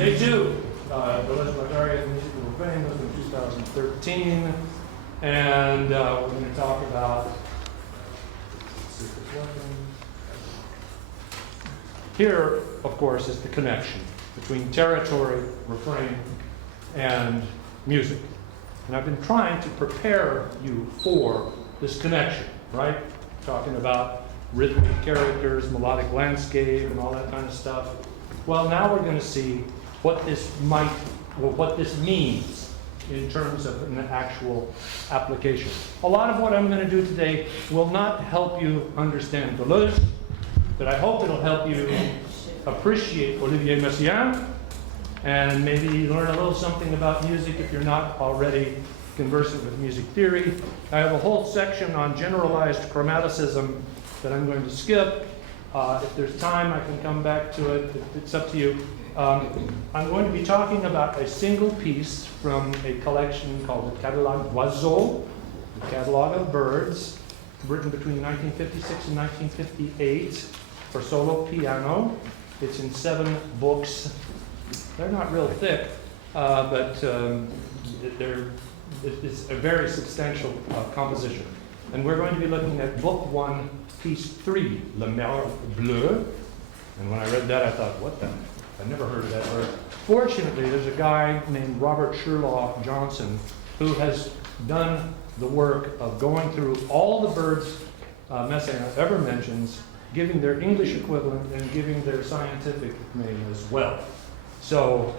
Day two, Deleuze, Guattari, and musical Refrain was in 2013, and we're going to talk about. Let's see if it's working. Here, of course, is the connection between territory, refrain, and music. And I've been trying to prepare you for this connection, right? Talking about rhythmic characters, melodic landscape, and all that kind of stuff. Well, now we're going to see what this what this means in terms of an actual application. A lot of what I'm going to do today will not help you understand Deleuze, but I hope it'll help you appreciate Olivier Messiaen and maybe learn a little something about music if you're not already conversant with music theory. I have a whole section on generalized chromaticism that I'm going to skip. If there's time, I can come back to it. It's up to you. I'm going to be talking about a single piece from a collection called the Catalogue d'Oiseaux, the Catalog of Birds, written between 1956 and 1958 for solo piano. It's in 7 books. They're not real thick, but it's a very substantial composition. And we're going to be looking at Book 1, Piece 3, La Mer Bleue. And when I read that, I thought, what the? I never heard of that word. Fortunately, there's a guy named Robert Sherlock Johnson who has done the work of going through all the birds Messiaen ever mentions, giving their English equivalent and giving their scientific name as well. So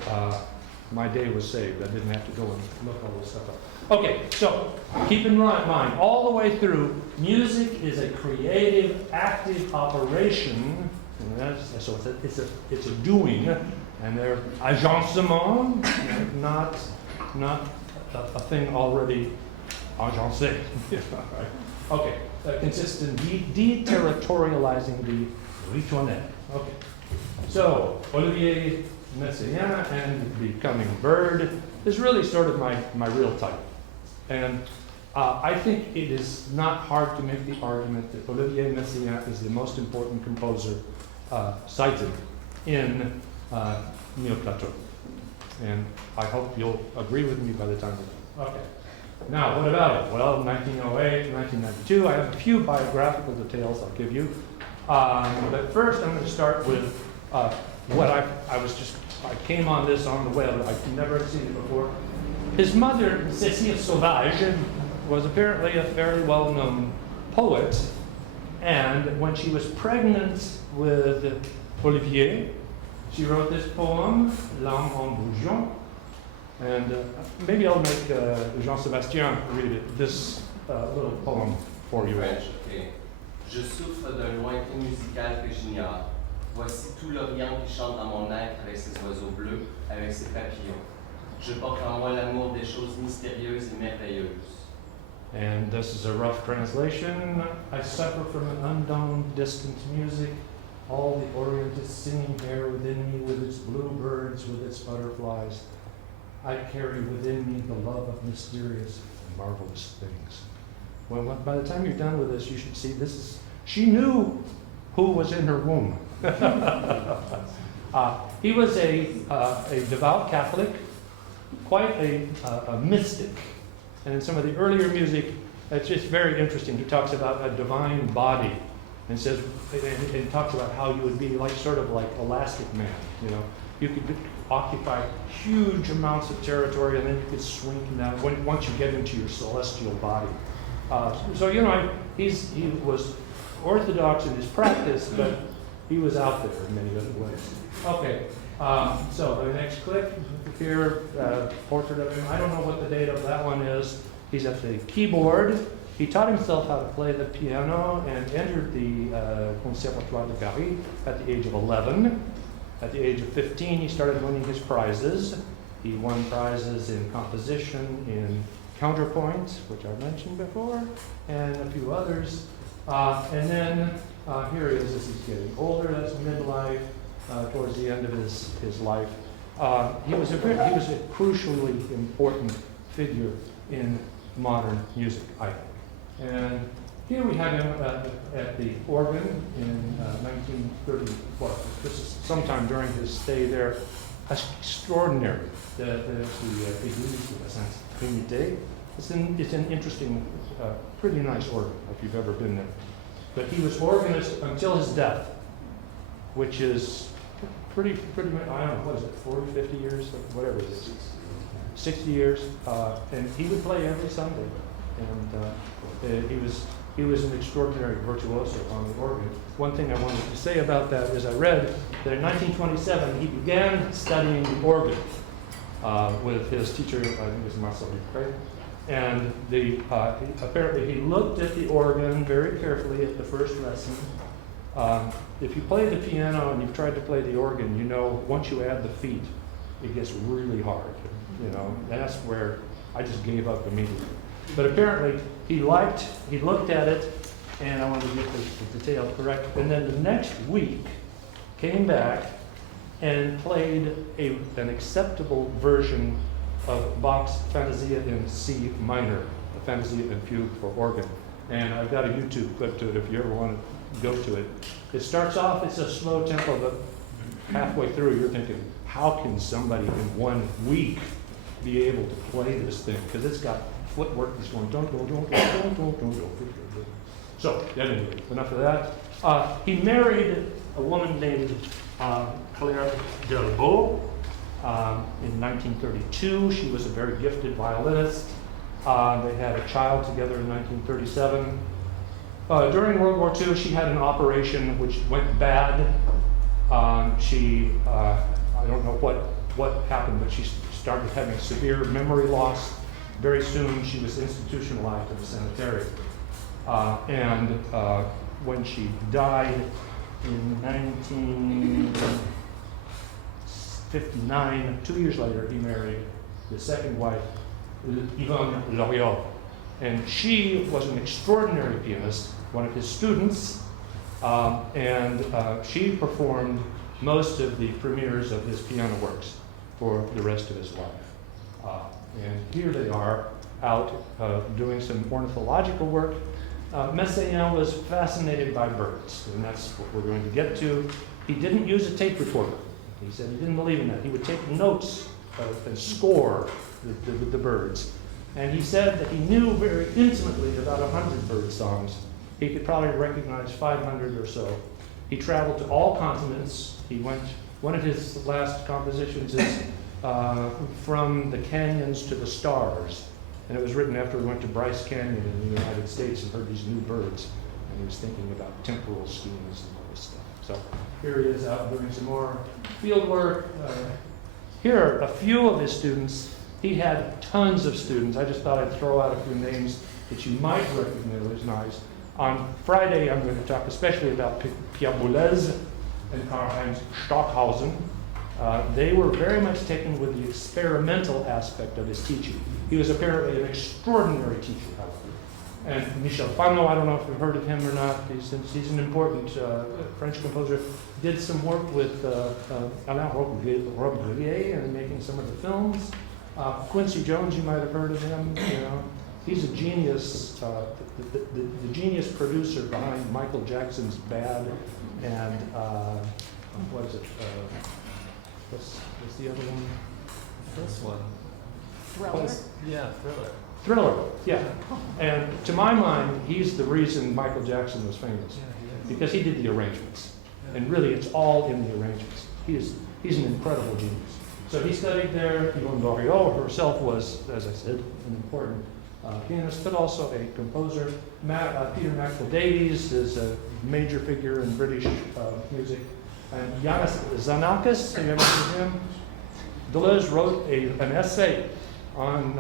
my day was saved. I didn't have to go and look all this stuff up. Okay, so keep in mind, all the way through, music is a creative, active operation. So it's a doing, and they're agencement, not a thing already agencé. Okay, consists in deterritorializing the ritournelle. Okay, so Olivier Messiaen and the Coming Bird is really sort of my real type. And I think it is not hard to make the argument that Olivier Messiaen is the most important composer cited in Neo-Plateau. And I hope you'll agree with me by the time we're done. Okay. Now, what about it? Well, 1908, 1992, I have a few biographical details I'll give you. But first, I'm going to start with what I came on this on the web. I've never seen it before. His mother, Cécile Sauvage, was apparently a fairly well-known poet. And when she was pregnant with Olivier, she wrote this poem, L'âme en bouillon. And maybe I'll make Jean-Sébastien read it, this little poem for you. French, okay. Je souffre d'un lointain musical que j'ignore. Voici tout l'Orient qui chante dans mon être avec ses oiseaux bleus, avec ses papillons. Je porte en moi l'amour des choses mystérieuses et merveilleuses. And this is a rough translation. I suffer from an unknown, distant music. All the Orient is singing here within me with its bluebirds, with its butterflies. I carry within me the love of mysterious and marvelous things. Well, by the time you're done with this, you should see this is, she knew who was in her womb. He was a devout Catholic, quite a mystic. And in some of the earlier music, it's just very interesting. He talks about a divine body and says, and talks about how you would be like sort of like Elastic Man, you know. You could occupy huge amounts of territory and then you could swing down once you get into your celestial body. So, you know, he was orthodox in his practice, but he was out there in many other ways. Okay, so the next clip here, portrait of him. I don't know what the date of that one is. He's at the keyboard. He taught himself how to play the piano and entered the Conservatoire de Paris at the age of 11. At the age of 15, he started winning his prizes. He won prizes in composition, in counterpoint, which I mentioned before, and a few others. And then here he is as he's getting older. That's midlife, towards the end of his life. He was a crucially important figure in modern music, I think. And here we have him at the organ in 1930. Well, this is sometime during his stay there. extraordinary. Église de la Sainte Trinité. It's an interesting, pretty nice organ if you've ever been there. But he was organist until his death, which is pretty much, I don't know, what is it, 40, 50 years, whatever it is. 60 years, and he would play every Sunday. And he was an extraordinary virtuoso on the organ. One thing I wanted to say about that is I read that in 1927 he began studying the organ with his teacher, I think it was Marcel Dupré. And apparently he looked at the organ very carefully at the first lesson. If you play the piano and you've tried to play the organ, you know once you add the feet, it gets really hard. You know, that's where I just gave up immediately. But apparently he looked at it, and I want to get the detail correct, and then the next week came back and played an acceptable version of Bach's Fantasia in C minor, the Fantasia and Fugue for organ. And I've got a YouTube clip to it if you ever want to go to it. It starts off, it's a slow tempo, but halfway through you're thinking, how can somebody in 1 week be able to play this thing? Because it's got footwork that's going don't. So, anyway, enough of that. He married a woman named Claire Deleuze in 1932. She was a very gifted violinist. They had a child together in 1937. During World War II, she had an operation which went bad. I don't know what happened, but she started having severe memory loss. Very soon, she was institutionalized in a sanitarium. And when she died in 1959, 2 years later, he married his second wife, Yvonne Loriot. And she was an extraordinary pianist, one of his students, and she performed most of the premieres of his piano works for the rest of his life. And here they are out doing some ornithological work. Messiaen was fascinated by birds, and that's what we're going to get to. He didn't use a tape recorder. He said he didn't believe in that. He would take notes and score the birds. And he said that he knew very intimately about 100 bird songs. He could probably recognize 500 or so. He traveled to all continents. One of his last compositions is From the Canyons to the Stars. And it was written after he went to Bryce Canyon in the United States and heard these new birds. And he was thinking about temporal schemes and all this stuff. So here he is out doing some more field work. Here are a few of his students. He had tons of students. I just thought I'd throw out a few names that you might recognize. On Friday, I'm going to talk especially about Pierre Boulez and Karl-Heinz Stockhausen. They were very much taken with the experimental aspect of his teaching. He was apparently an extraordinary teacher, however. And Michel Fano, I don't know if you've heard of him or not. He's an important French composer. Did some work with Alain Robbe-Grillet and making some of the films. Quincy Jones, you might have heard of him. You know, he's a genius, the genius producer behind Michael Jackson's Bad and what is it? What's the other one? This one. Thriller? Thriller, yeah. And to my mind, he's the reason Michael Jackson was famous. Because he did the arrangements. And really, it's all in the arrangements. He's an incredible genius. So he studied there. Yvonne Loriot herself was, as I said, an important pianist, but also a composer. Peter Maxwell Davies is a major figure in British music. And Yanis Xenakis, have you ever heard of him? Deleuze wrote an essay on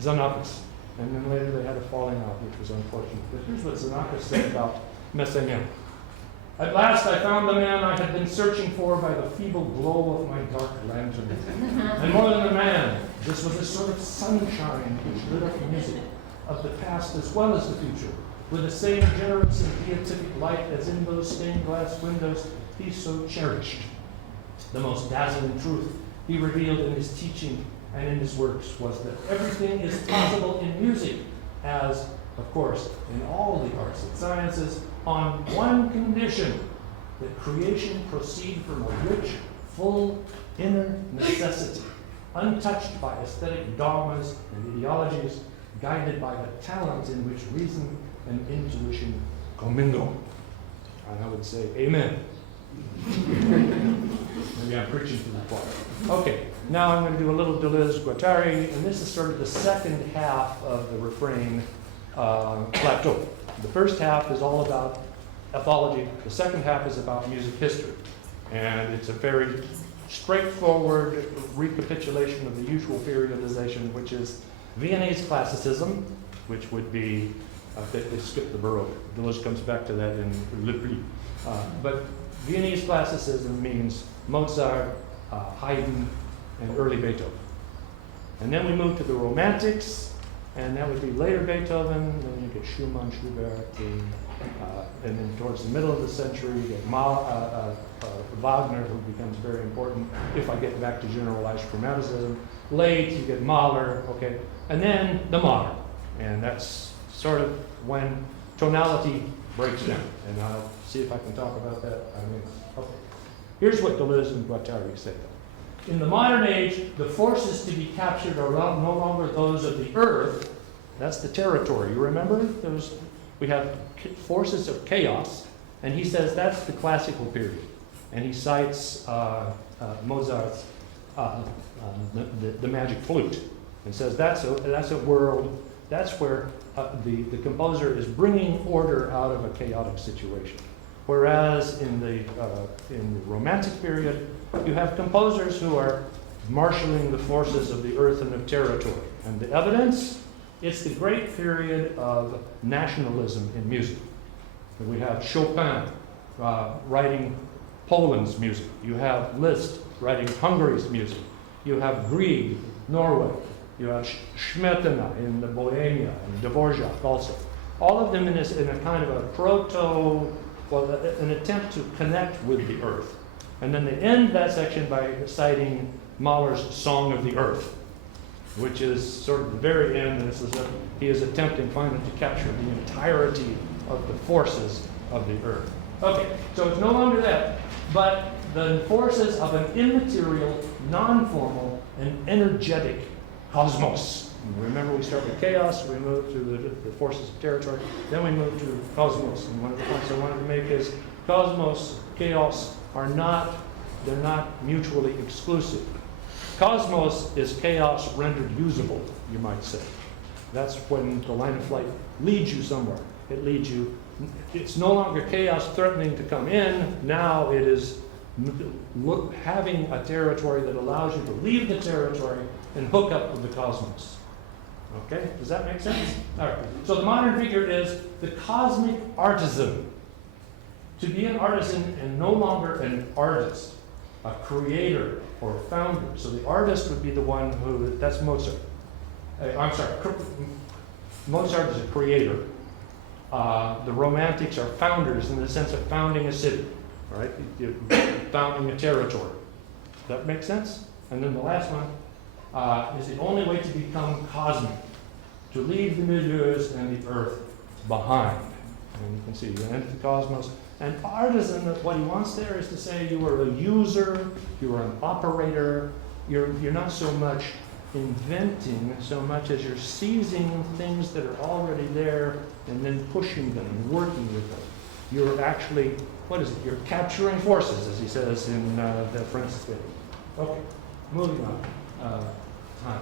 Xenakis, and then later they had a falling out, which was unfortunate. But here's what Xenakis said about Messiaen. At last I found the man I had been searching for by the feeble glow of my dark lantern. And more than a man, this was a sort of sunshine which lit up music of the past as well as the future, with the same generous and beatific light as in those stained glass windows he so cherished. The most dazzling truth he revealed in his teaching and in his works was that everything is possible in music, as, of course, in all the arts and sciences, on one condition, that creation proceed from a rich, full, inner necessity. necessity, untouched by aesthetic dogmas and ideologies, guided by the talent in which reason and intuition commingle. And I would say, amen. Maybe I'm preaching to the choir. Okay, now I'm going to do a little Deleuze Guattari, and this is sort of the second half of the refrain plateau. The first half is all about ethology. The second half is about music history. And it's a very straightforward recapitulation of the usual periodization, which is Viennese classicism, which would be, they skipped the Baroque. Deleuze comes back to that in Le Pli. But Viennese classicism means Mozart, Haydn, and early Beethoven. And then we move to the Romantics, and that would be later Beethoven, then you get Schumann, Schubert, and then towards the middle of the century, you get Wagner, who becomes very important if I get back to generalized chromaticism. Late, you get Mahler, okay? And then the modern, and that's sort of when tonality breaks down. And I'll see if I can talk about that. Okay. Here's what Deleuze and Guattari say, though. In the modern age, the forces to be captured are no longer those of the earth. That's the territory. You remember? We have forces of chaos, and he says that's the classical period. And he cites Mozart's the Magic Flute, and says that's a world. That's where the composer is bringing order out of a chaotic situation. Whereas in the Romantic period, you have composers who are marshaling the forces of the earth and of territory. And the evidence, it's the great period of nationalism in music. And we have Chopin writing Poland's music. You have Liszt writing Hungary's music. You have Grieg, Norway. You have Smetana in the Bohemia, and Dvorak also. All of them in a kind of a an attempt to connect with the earth. And then they end that section by citing Mahler's Song of the Earth, which is sort of the very end. This is he is attempting finally to capture the entirety of the forces of the earth. Okay, so it's no longer that, but the forces of an immaterial, non-formal, and energetic cosmos. Remember, we start with chaos, we move to the forces of territory, then we move to cosmos. And one of the points I wanted to make is cosmos, chaos they're not mutually exclusive. Cosmos is chaos rendered usable, you might say. That's when the line of flight leads you somewhere. It leads you, it's no longer chaos threatening to come in, now it is having a territory that allows you to leave the territory and hook up with the cosmos. Okay, does that make sense? All right, so the modern figure is the cosmic artisan. To be an artisan and no longer an artist, a creator or a founder. So the artist would be the one who, that's Mozart. I'm sorry, Mozart is a creator. The Romantics are founders in the sense of founding a city, all right? You're founding a territory. Does that make sense? And then the last one is the only way to become cosmic, to leave the milieus and the earth behind. And you can see you enter the cosmos. And artisan, what he wants there is to say you are a user, you are an operator, you're not so much inventing so much as you're seizing things that are already there and then pushing them and working with them. You're actually, what is it? You're capturing forces, as he says in the Francis Bacon. Okay, moving on. Time.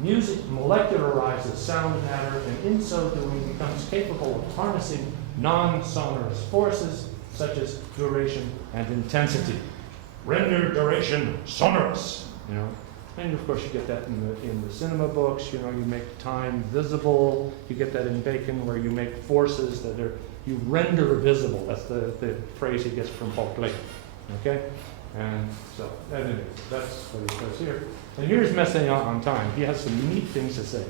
Music molecularizes sound matter, and in so doing becomes capable of harnessing non-sonorous forces such as duration and intensity. Render duration sonorous, you know. And of course you get that in the cinema books, you know, you make time visible. You get that in Bacon where you make forces that you render visible. That's the phrase he gets from Paul Klee, okay? And so, anyway, that's what he says here. And here's Messiaen on time. He has some neat things to say.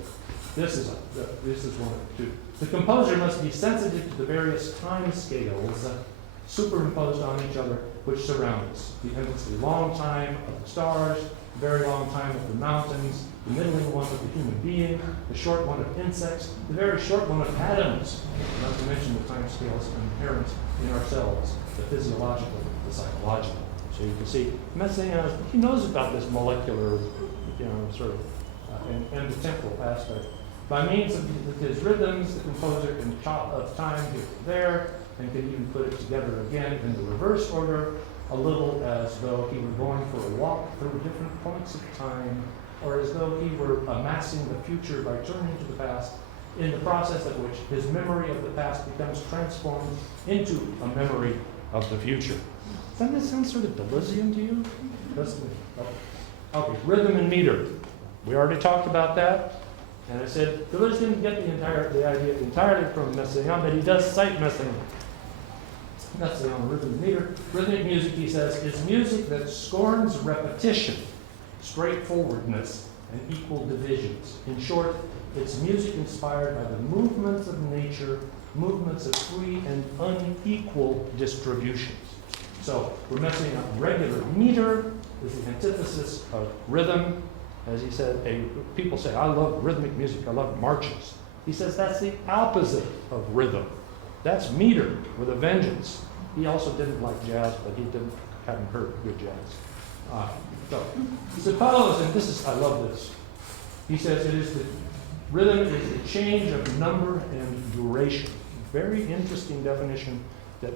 This is one of the two. The composer must be sensitive to the various time scales superimposed on each other which surround us. The endlessly long time of the stars, the very long time of the mountains, the middling one of the human being, the short one of insects, the very short one of atoms, not to mention the time scales inherent in ourselves, the physiological, the psychological. So you can see Messiaen, he knows about this molecular, sort of, and the temporal aspect. By means of his rhythms, the composer can chop up time here and there, and can even put it together again in the reverse order, a little as though he were going for a walk through different points of time, or as though he were amassing the future by turning to the past, in the process of which his memory of the past becomes transformed into a memory of the future. Doesn't that sound sort of Deleuzian to you? Doesn't it? Okay, rhythm and meter. We already talked about that. And I said, Deleuze didn't get the idea entirely from Messiaen, but he does cite Messiaen. Messiaen, rhythm and meter. Rhythmic music, he says, is music that scorns repetition, straightforwardness, and equal divisions. In short, it's music inspired by the movements of nature, movements of free and unequal distributions. So, we're messing up regular meter is the antithesis of rhythm. As he said, people say, I love rhythmic music, I love marches. He says that's the opposite of rhythm. That's meter with a vengeance. He also didn't like jazz, but he hadn't heard good jazz. So, suppose, and I love this. He says rhythm is the change of number and duration. Very interesting definition that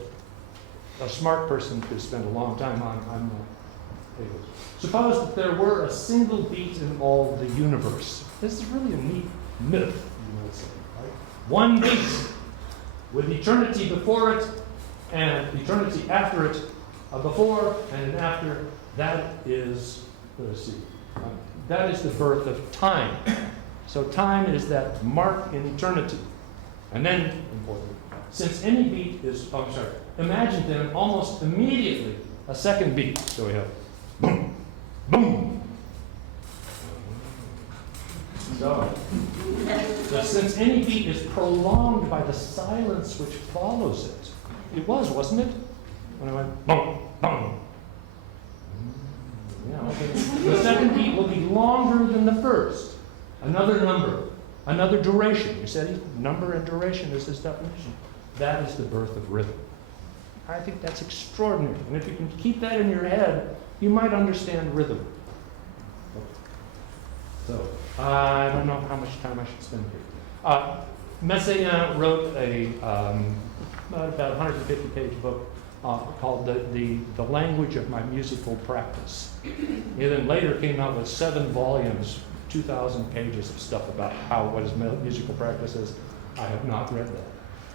a smart person could spend a long time on. I'm not able. Suppose that there were a single beat in all the universe. This is really a neat myth, you might say. Right? One beat with eternity before it and eternity after it, before and an after. That is, that is the birth of time. So time is that mark in eternity. And then, important, since any beat is, imagine then almost immediately a second beat. So we have boom, boom. So since any beat is prolonged by the silence which follows it, it was, wasn't it? When I went boom, boom. Yeah, okay. The second beat will be longer than the first. Another number, another duration. You said number and duration is his definition. That is the birth of rhythm. I think that's extraordinary. And if you can keep that in your head, you might understand rhythm. So, I don't know how much time I should spend here. Messiaen wrote about 150-page book called the Language of My Musical Practice. He then later came out with 7 volumes, 2,000 pages of stuff about what his musical practice is. I have not read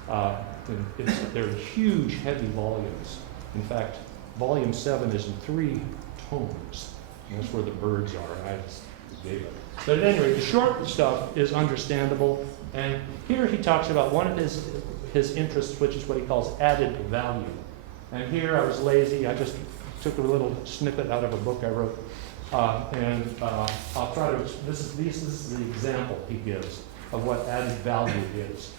that. They're huge, heavy volumes. In fact, volume 7 is in 3 tomes. And that's where the birds are. I just gave it. But at any rate, the short stuff is understandable. And here he talks about one of his interests, which is what he calls added value. And here I was lazy. I just took a little snippet out of a book I wrote. I'll try to, this is the example he gives of what added value is.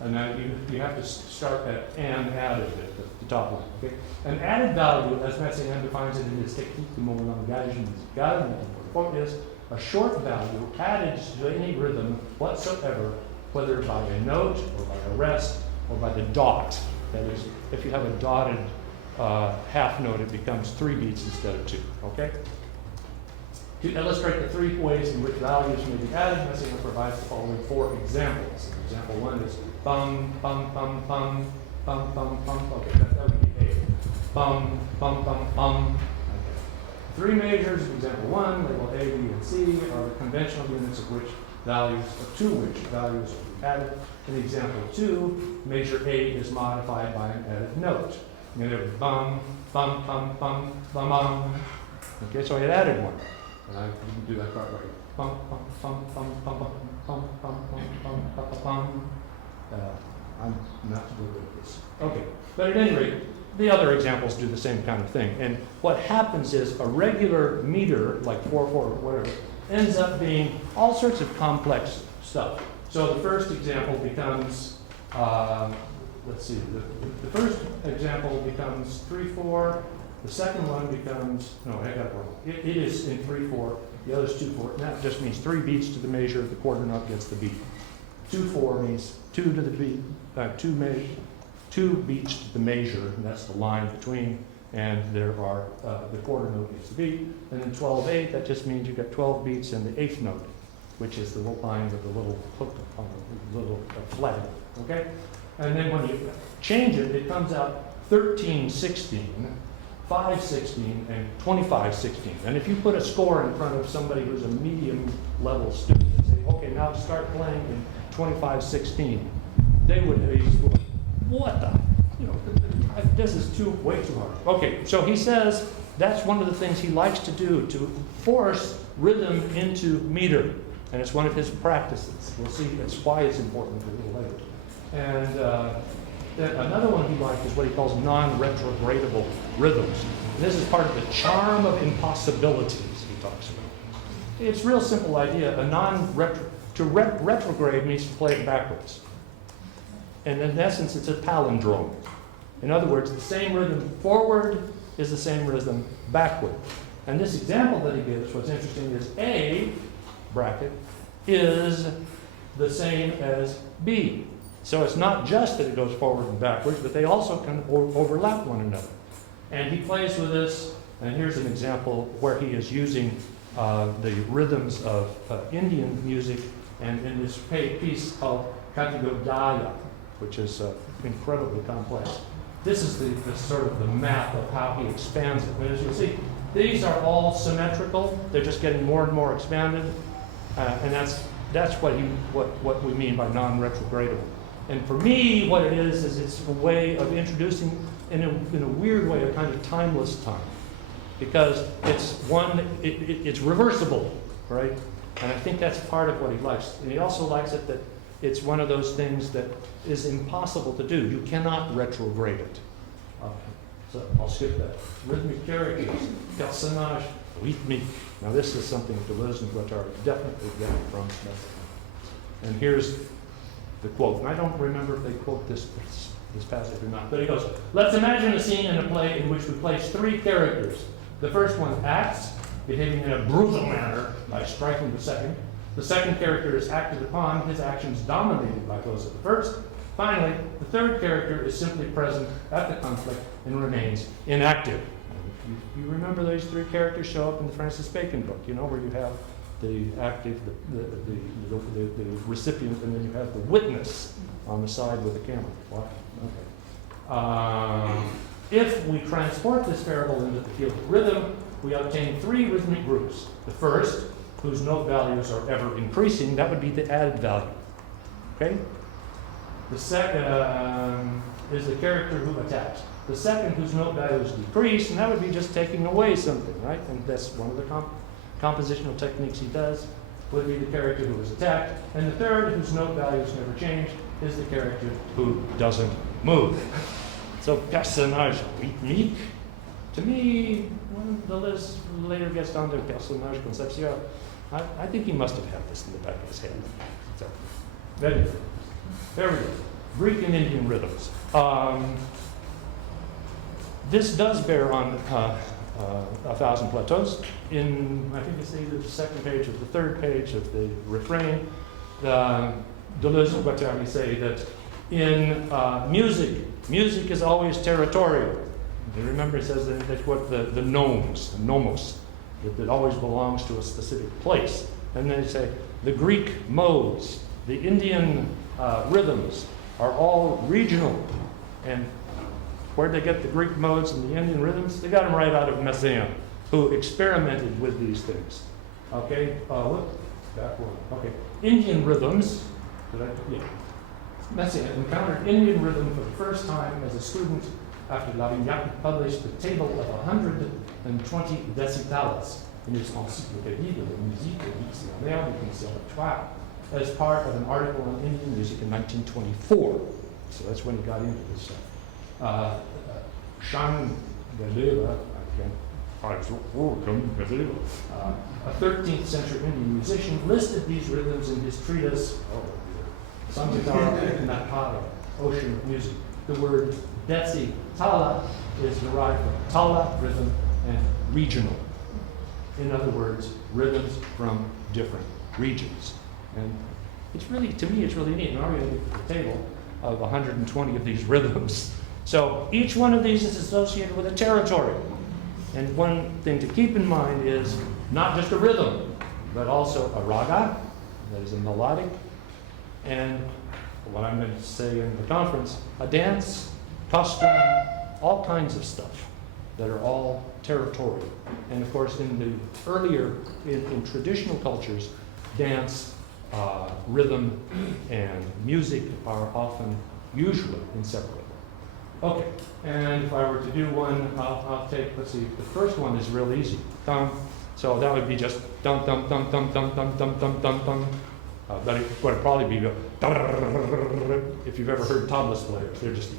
And then you have to start at and added at the top line. Okay? An added value, as Messiaen defines it in his Technique du mot langage musical, the quote is, a short value added to any rhythm whatsoever, whether by a note or by a rest or by the dot. That is, if you have a dotted half note, it becomes 3 beats instead of 2. Okay? To illustrate the 3 ways in which values may be added, Messiaen provides the following 4 examples. Example 1 is bum, bum, bum, bum, bum, bum, bum. Okay, that would be A. Bum, bum, bum, bum. Okay. 3 measures, example 1, labeled A, B, and C, are the conventional units of which values, or to which values are added. In example 2, measure A is modified by an added note. You know, bum, bum, bum, bum, bum, bum. Okay, so I had added one. And I didn't do that part right. Bum, bum, bum, bum, bum, bum, bum, bum, bum, bum, bum, bum. I'm not good at this. Okay, but at any rate, the other examples do the same kind of thing. And what happens is a regular meter, like 4/4 or whatever, ends up being all sorts of complex stuff. So the first example becomes, let's see, the first example becomes 3/4. The second one becomes, no, I got it wrong. It is in 3/4, the other's 2/4. And that just means 3 beats to the measure, the quarter note gets the beat. 2/4 means 2 to the beat, 2 beats to the measure, and that's the line between And there are, the quarter note needs to be, and then 12/8, that just means you've got 12 beats in the eighth note, which is the line with the little hook on the little flag, okay? And then when you change it, it comes out 13/16, 5/16, and 25/16. And if you put a score in front of somebody who's a medium level student and say, okay, now start playing in 25/16, they would be, what the, you know, this is way too hard. Okay, so he says that's one of the things he likes to do, to force rhythm into meter. And it's one of his practices. We'll see that's why it's important a little later. And then another one he liked is what he calls non-retrogradable rhythms. And this is part of the charm of impossibilities he talks about. It's a real simple idea. Retrograde means to play it backwards. And in essence, it's a palindrome. In other words, the same rhythm forward is the same rhythm backward. And this example that he gives, what's interesting is A, bracket, is the same as B. So it's not just that it goes forward and backwards, but they also can overlap one another. And he plays with this, and here's an example where he is using the rhythms of Indian music, and in this piece called Katyodaya, which is incredibly complex. This is the sort of the map of how he expands it. And as you'll see, these are all symmetrical. They're just getting more and more expanded, and that's what we mean by non-retrogradable. And for me, what it is it's a way of introducing, in a weird way, a kind of timeless time, because it's reversible, right? And I think that's part of what he likes. And he also likes it that it's one of those things that is impossible to do. You cannot retrograde it. So I'll skip that. Rhythmic characters, personnage, rythmique. Now this is something Deleuze and Guattari definitely get from Messiaen. And here's the quote. And I don't remember if they quote this passage or not, but he goes, let's imagine a scene in a play in which we place three characters. The first one acts, behaving in a brutal manner by striking the second. The second character is acted upon, his actions dominated by those of the first. Finally, the third character is simply present at the conflict and remains inactive. You remember those three characters show up in the Francis Bacon book, you know, where you have the active, the recipient, and then you have the witness on the side with the camera. What? Okay. If we transport this variable into the field of rhythm, we obtain three rhythmic groups. The first, whose note values are ever increasing, that would be the added value. Okay? The second is the character who attacks. The second, whose note values decrease, and that would be just taking away something, right? And that's one of the compositional techniques he does, would be the character who is attacked. And the third, whose note values never change, is the character who doesn't move. So personnage rythmique, to me, when Deleuze later gets down to personnage conceptuel, I think he must have had this in the back of his head. So, very good. There we go. Greek and Indian rhythms. This does bear on A Thousand Plateaus. In, I think it's either the second page or the third page of the refrain, Deleuze and Guattari say that in music is always territorial. You remember it says that that's what the nomos, that it always belongs to a specific place. And they say the Greek modes, the Indian rhythms are all regional. And where'd they get the Greek modes and the Indian rhythms? They got them right out of Messiaen, who experimented with these things. Okay, back one. Okay, Indian rhythms, Messiaen encountered Indian rhythm for the first time as a student after Lavignac published the table of 120 décitales in his Encyclopédie de la musique et dictionnaire du conservatoire as part of an article on Indian music in 1924. So that's when he got into this stuff. Shan Galera, a 13th century Indian musician, listed these rhythms in his treatise, Samgitara Nakada, Ocean of Music. The word deci tala is derived from tala, rhythm, and regional. In other words, rhythms from different regions. And it's really, to me, it's really neat. Now we're going to get to the table of 120 of these rhythms So each one of these is associated with a territory. And one thing to keep in mind is not just a rhythm, but also a raga, that is a melodic, and what I'm going to say in the conference, a dance, costume, all kinds of stuff that are all territorial. And of course, in the earlier, in traditional cultures, dance, rhythm, and music are often, usually, inseparable. Okay, and if I were to do one, I'll take, let's see, the first one is real easy. Dum. So that would be just dum dum dum dum dum dum dum dum dum dum. But it would probably be if you've ever heard tablas players, they're just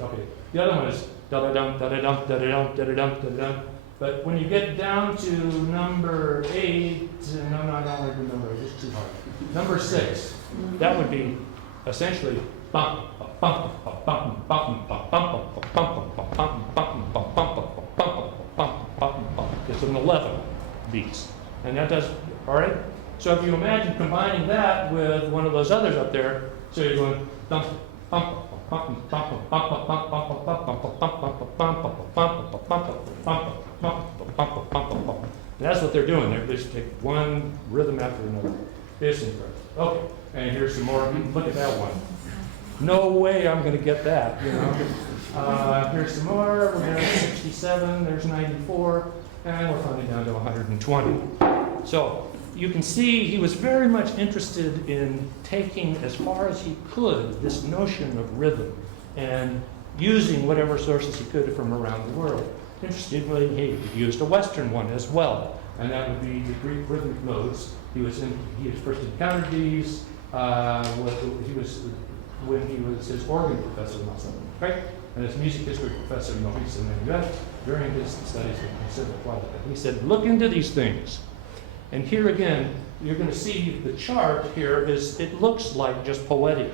okay. The other one is da da dum da da dum da da dum da da dum da da dum. But when you get down to number 8, no, I don't want to do number 8, it's too hard. Number 6, that would be essentially bum bum bum bum bum bum bum bum bum. It's an 11 beats, and that does all right. So if you imagine combining that with one of those others up there, so you're going bum bum bum bum bum bum bum bum bum. That's what they're doing. They just take one rhythm after another. It's incredible. Okay, and here's some more. Look at that one. No way I'm going to get that. You know. Here's some more. We're down to 67. There's 94, and we're finally down to 120. So you can see he was very much interested in taking as far as he could this notion of rhythm and using whatever sources he could from around the world. Interestingly, he used a Western one as well, and that would be the Greek rhythmic modes. He first encountered these when he was his organ professor, not something, right? And his music history professor, Maurice Emmanuel, during his studies with Conservatoire, he said, look into these things. And here again, you're going to see the chart here is, it looks like just poetic,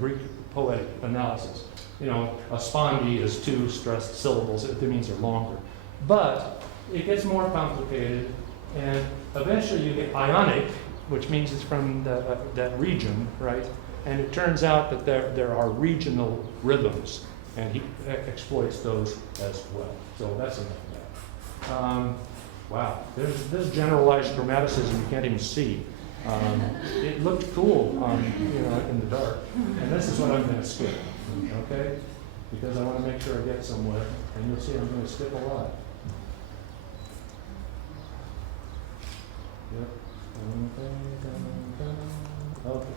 Greek poetic analysis. You know, a spondi is 2 stressed syllables. It means they're longer. But it gets more complicated, and eventually you get Ionic, which means it's from that region, right? And it turns out that there are regional rhythms, and he exploits those as well. So that's enough of that. Wow, there's generalized chromaticism you can't even see. It looked cool, you know, in the dark. And this is what I'm going to skip, okay? Because I want to make sure I get somewhere. And you'll see I'm going to skip a lot. Yep. Okay.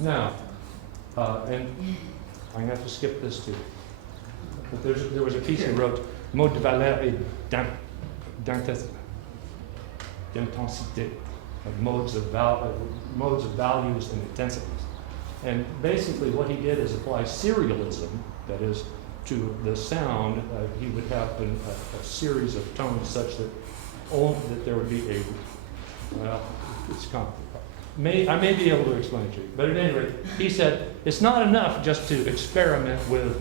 Now, and I'm going to have to skip this too. But there was a piece he wrote, Mode de valeur et d'intensité, modes of values and intensities. And basically what he did is apply serialism, that is, to the sound. He would have a series of tones such that there would be well, it's complicated. I may be able to explain it to you, but at any rate, he said it's not enough just to experiment with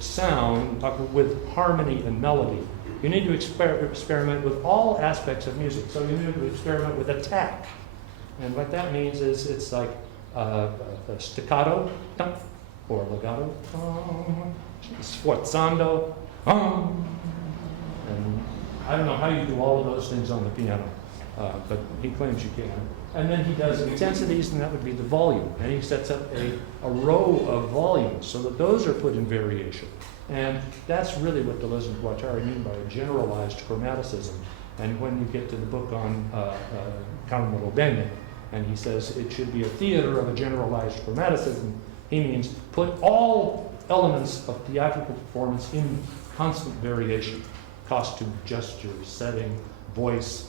sound, with harmony and melody. You need to experiment with all aspects of music. So you need to experiment with attack. And what that means is it's like a staccato, or legato, sforzando, and I don't know how you do all of those things on the piano, but he claims you can. And then he does intensities, and that would be the volume. And he sets up a row of volumes so that those are put in variation. And that's really what Deleuze and Guattari mean by a generalized chromaticism. And when you get to the book on Carmelo Bene, and he says it should be a theater of a generalized chromaticism, he means put all elements of theatrical performance in constant variation. Costume, gesture, setting, voice,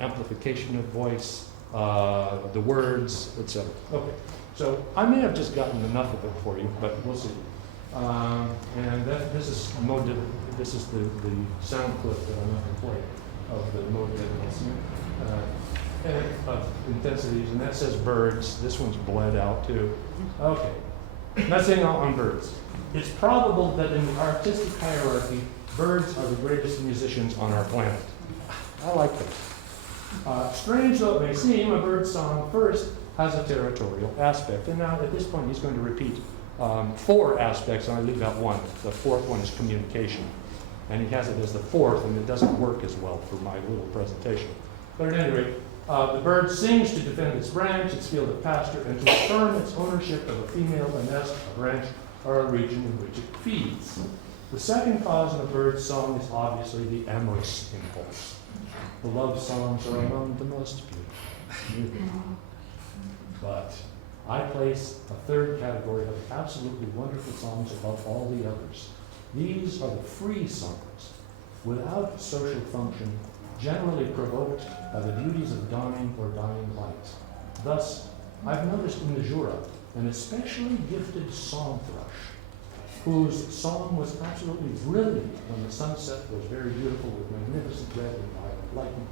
amplification of voice, the words, etc. Okay, so I may have just gotten enough of it for you, but we'll see. And this is the sound clip that I'm going to play of the mode of intensities, and that says birds. This one's bled out too. Okay, not saying on birds. It's probable that in the artistic hierarchy, birds are the greatest musicians on our planet. I like that. Strange though it may seem, a bird song first has a territorial aspect. And now at this point he's going to repeat 4 aspects, and I leave out one. The 4th one is communication. And he has it as the 4th, and it doesn't work as well for my little presentation. But at any rate, the bird sings to defend its branch, its field of pasture, and to affirm its ownership of a female, a nest, a branch, or a region in which it feeds. The second cause in a bird's song is obviously the amorous impulse. The love songs are among the most beautiful. But I place a 3rd category of absolutely wonderful songs above all the others. These are the free songs, without social function, generally provoked by the beauties of dawning or dying light. Thus, I've noticed in the Jura an especially gifted song thrush, whose song was absolutely brilliant when the sunset was very beautiful with magnificent red and lightning.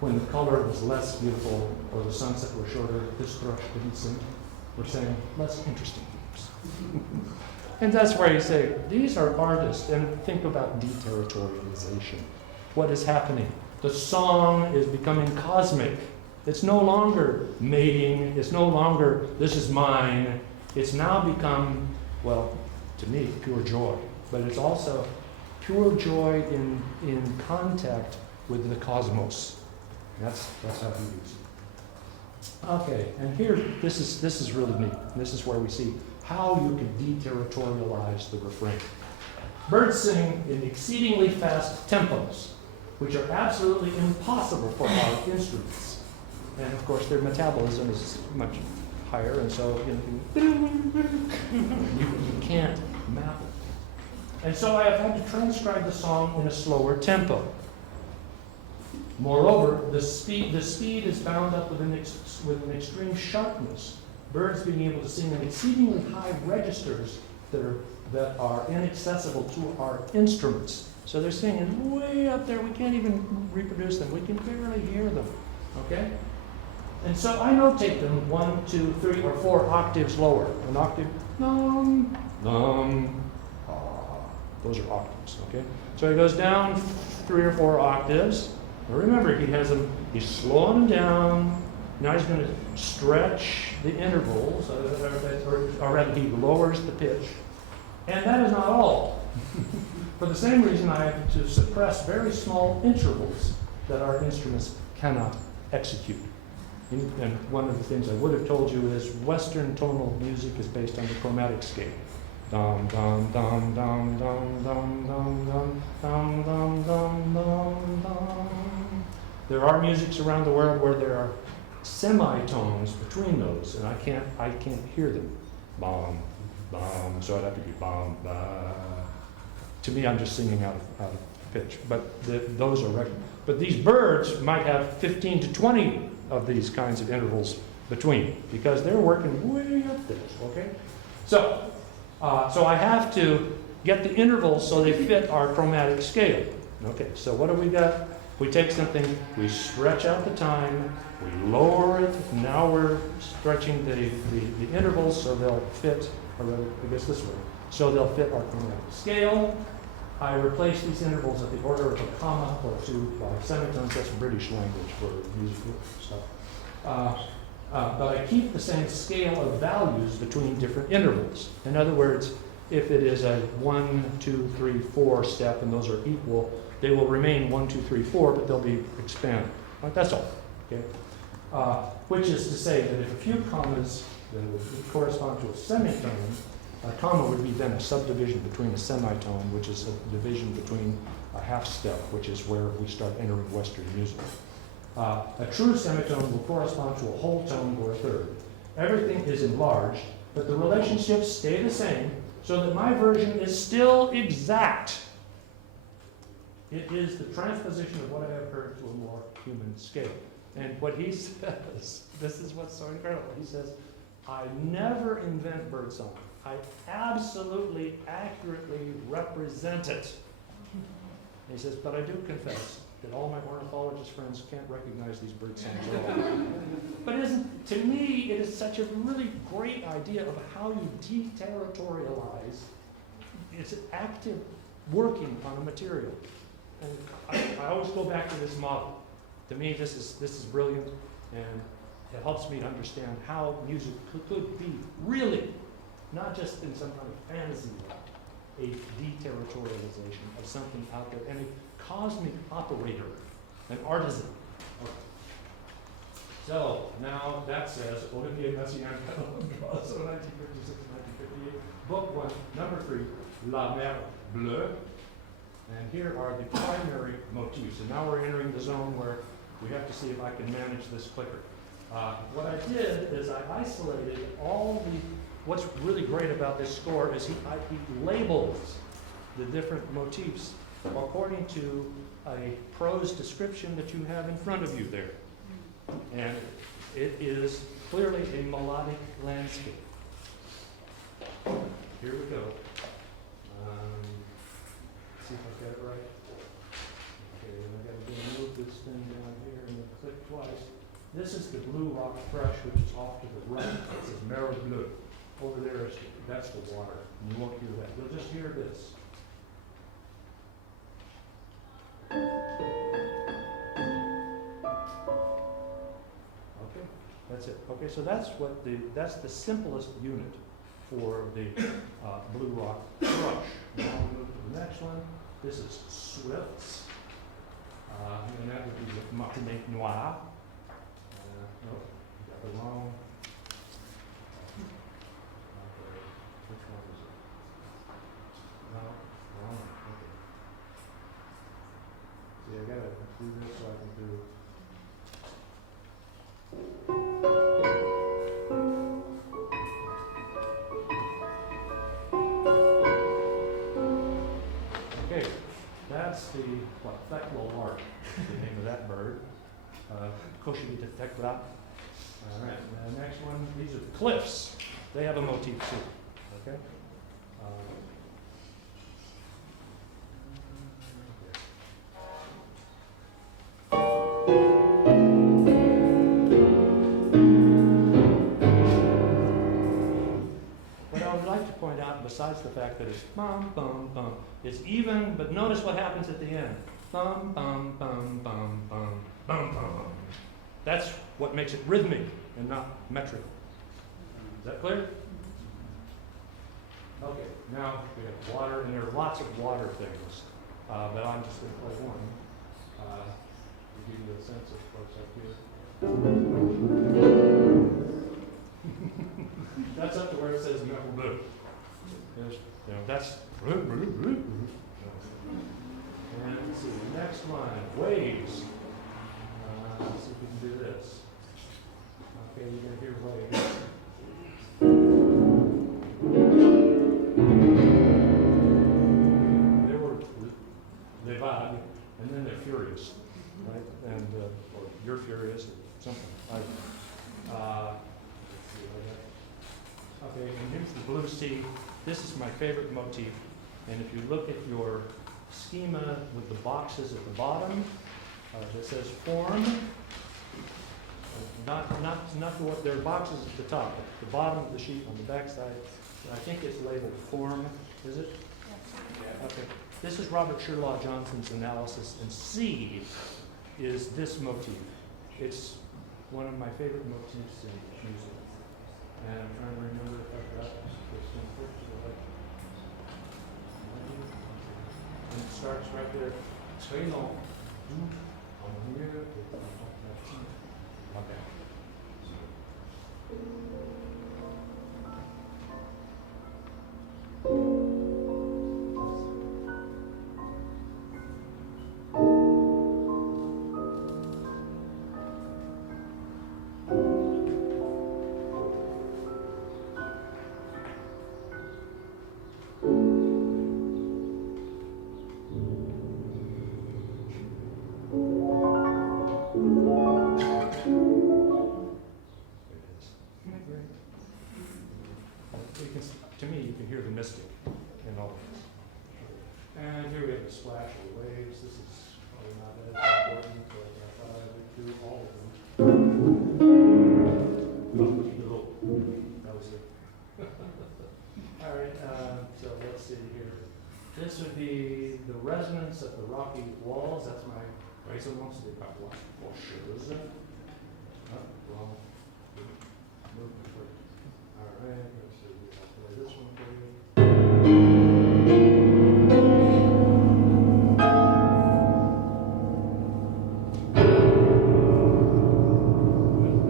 When the color was less beautiful or the sunset was shorter, this thrush didn't sing. We're saying less interesting things. And that's where you say, these are artists, and think about deterritorialization. What is happening? The song is becoming cosmic. It's no longer mating, it's no longer, this is mine. It's now become, well, to me, pure joy. But it's also pure joy in contact with the cosmos. That's how he use it. Okay, and here, this is really neat. This is where we see how you can deterritorialize the refrain. Birds sing in exceedingly fast tempos, which are absolutely impossible for our instruments. And of course, their metabolism is much higher, and so you can't map it. And so I have had to transcribe the song in a slower tempo. Moreover, the speed is bound up with an extreme sharpness. Birds being able to sing in exceedingly high registers that are inaccessible to our instruments. So they're singing way up there. We can't even reproduce them. We can barely hear them. Okay? And so I notate them 1, 2, 3, or 4 octaves lower. An octave, dum, dum, ah. Those are octaves. Okay? So he goes down 3 or 4 octaves. Now remember, he's slowing them down. Now he's going to stretch the intervals, or rather he lowers the pitch. And that is not all. For the same reason, I have to suppress very small intervals that our instruments cannot execute. And one of the things I would have told you is Western tonal music is based on the chromatic scale. Dum dum dum dum dum dum dum dum dum dum dum dum dum. There are musics around the world where there are semitones between those, and I can't hear them. Bum, bum, so I'd have to be bum, ba. To me, I'm just singing out of pitch. But those are record. But these birds might have 15 to 20 of these kinds of intervals between, because they're working way up there. Okay, so I have to get the intervals so they fit our chromatic scale. Okay, so what do we got? We take something, we stretch out the time, we lower it. Now we're stretching the intervals so they'll fit, or rather, I guess this way, so they'll fit our chromatic scale. I replace these intervals at the order of a comma or 2 by semitones. That's British language for musical stuff. But I keep the same scale of values between different intervals. In other words, if it is a 1, 2, 3, 4 step and those are equal, they will remain 1, 2, 3, 4, but they'll be expanded. That's all. Okay? Which is to say that if a few commas that would correspond to a semitone, a comma would be then a subdivision between a semitone, which is a division between a half step, which is where we start entering Western music. A true semitone will correspond to a whole tone or a third. Everything is enlarged, but the relationships stay the same, so that my version is still exact. It is the transposition of what I have heard to a more human scale. And what he says, this is what's so incredible. He says, I never invent birdsong. I absolutely accurately represent it. And he says, but I do confess that all my ornithologist friends can't recognize these bird songs at all. But to me, it is such a really great idea of how you deterritorialize. It's active working on a material. And I always go back to this model. To me, this is brilliant, and it helps me to understand how music could be really not just in some kind of fantasy way, a deterritorialization of something out there, and a cosmic operator, an artisan. Okay. So now that says Olivier Messiaen, so 1956 and 1958, book 1, number 3, La Mer Bleue. And here are the primary motifs. And now we're entering the zone where we have to see if I can manage this clicker. What I did is I isolated all the, what's really great about this score is he labels the different motifs according to a prose description that you have in front of you there. And it is clearly a melodic landscape. Here we go. See if I got it right. Okay, and I got to move this thing down here and then click twice. This is the Blue Rock Thrush, which is off to the right. It says Mer Bleu. Over there, that's the water. And you won't hear that. You'll just hear this. Okay, that's it. Okay, so that's the simplest unit for the Blue Rock Thrush. Now we move to the next one. This is Swifts. And that would be the Matinée Noire. Nope, got the wrong. Okay, which one is it? No, wrong. Okay. See, I gotta do this so I can do. Okay, that's the Thecla lark, the name of that bird. Cochlear de Thecla. All right, the next one, these are the cliffs. They have a motif too, okay? What I would like to point out, besides the fact that it's bum, bum, bum, it's even, but notice what happens at the end. Bum, bum, bum, bum, bum, bum, bum. That's what makes it rhythmic and not metrical. Is that clear? Okay, now we have water, and there are lots of water things, but I'm just going to play one to give you a sense of what's up here. That's up to where it says Mer Bleu. That's. And let's see, the next one, waves. Let's see if we can do this. Okay, you're going to hear waves. They vibe, and then they're furious, right? And or you're furious, or something. Let's see, okay, and here's the blue sea. This is my favorite motif. And if you look at your schema with the boxes at the bottom, that says form. Not the what there are boxes at the top, but the bottom of the sheet on the back side. I think it's labeled form. Is it? Yeah. Okay. This is Robert Sherlaw Johnson's analysis, and C is this motif. It's one of my favorite motifs in music. And I'm trying to remember if I've got this one first. And it starts right there. Très long. En mieux et en okay. To me, you can hear the mystic in all of this. And here we have the splash of the waves. This is probably not that important, but I thought I would do all of them. That was it. All right, so let's see here. This would be the resonance of the rocky walls. That's my résonance des parois rocheuses. Wrong. Movement. All right, let's see, I'll play this one for you.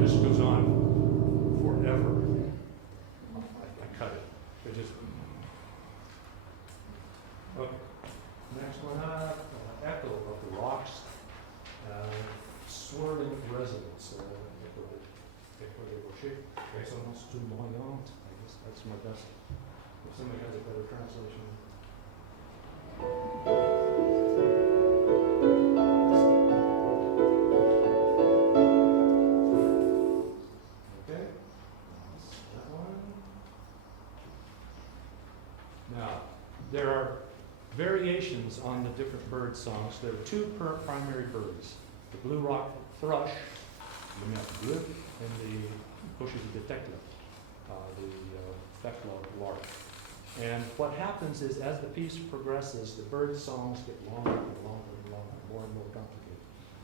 This goes on forever. I cut it. It just. Okay. Next one up, echo of the rocks, swirling resonance. Echo de rocher, résonance tournoyante. I guess that's my best. If somebody has a better translation. Okay, that one. Now, there are variations on the different bird songs. There are two primary birds, the blue rock thrush, le mer bleu, and the bushes of the Thekla lark. And what happens is, as the piece progresses, the bird songs get longer and longer and longer, more and more complicated.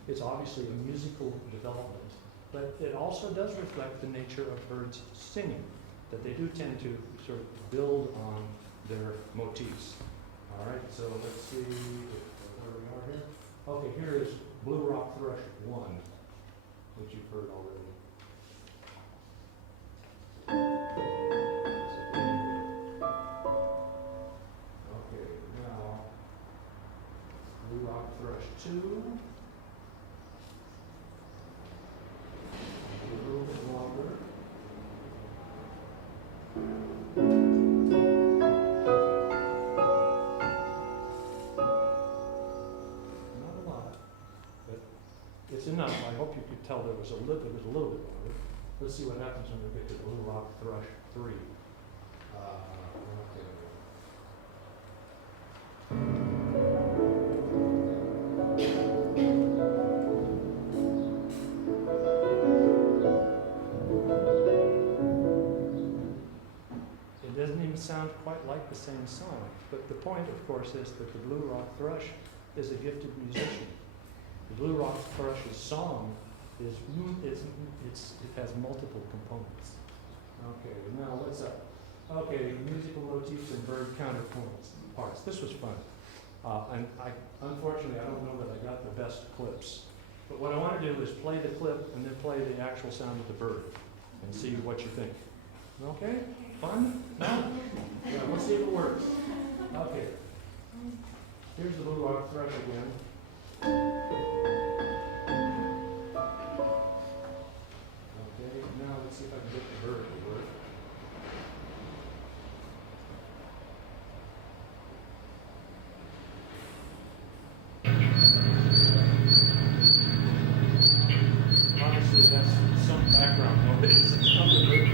It's obviously a musical development, but it also does reflect the nature of birds singing, that they do tend to sort of build on their motifs. All right, so let's see where we are here. Okay, here is Blue Rock Thrush 1, which you've heard already. Okay, now Blue Rock Thrush 2. A little bit longer. It's enough. I hope you could tell there was a little bit longer. Let's see what happens when we get to Blue Rock Thrush 3. Okay. It doesn't even sound quite like the same song, but the point, of course, is that the Blue Rock Thrush is a gifted musician. The Blue Rock Thrush's song it has multiple components. Okay, now what's up? Okay, musical motifs and bird counterpoints parts. This was fun. And unfortunately, I don't know that I got the best clips. But what I want to do is play the clip and then play the actual sound of the bird and see what you think. Okay? Fun? No? Yeah, let's see if it works. Okay. Here's the Blue Rock Thrush again. Okay, now let's see if I can get the bird to work. Obviously, that's some background noise. It's not the bird.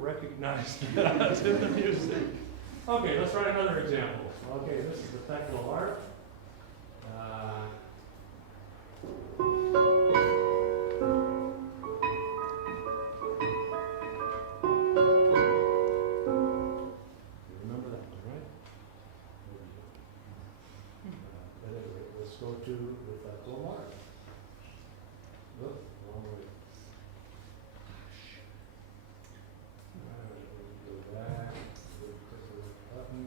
Recognized that in the music. Okay, let's try another example. Okay, this is the Thekla lark. You remember that one, right? At any rate, let's go to the Thekla lark. Look, wrong way. Go back, click the button.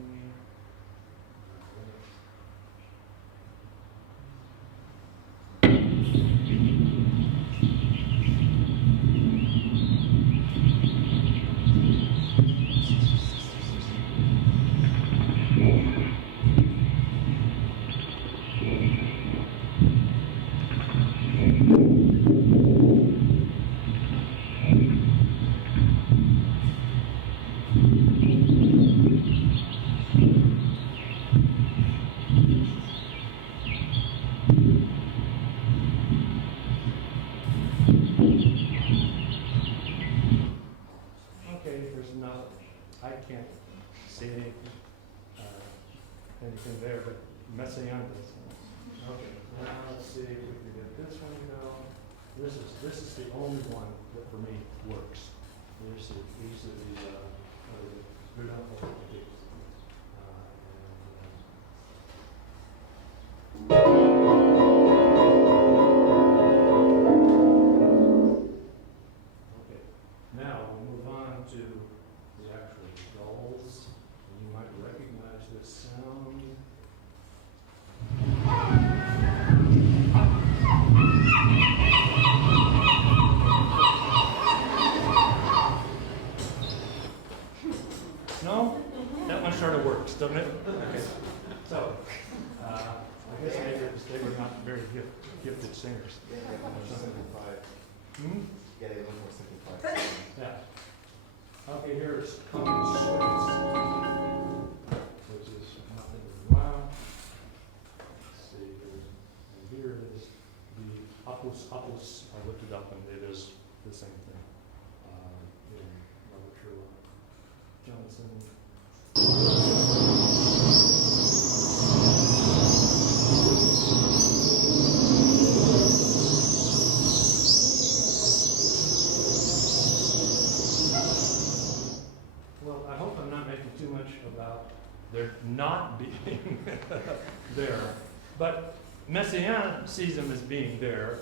I can't say anything there, but Messiaen does. Okay, now let's see if we can get this one to go. This is the only one that for me works. These are good enough for the okay, now we'll move on to the actual gulls. You might recognize this sound. No? That one sort of works, doesn't it? Okay. So, I guess they were not very gifted singers. Yeah, more simplified. Hmm? Get a little more simplified. Yeah. Okay, here's Common Swifts, which is nothing wow. Let's see, and here is the Opus. I looked it up and it is the same thing. In Robert Sherlock Johnson. Well, I hope I'm not making too much about there not being there. But Messiaen sees them as being there.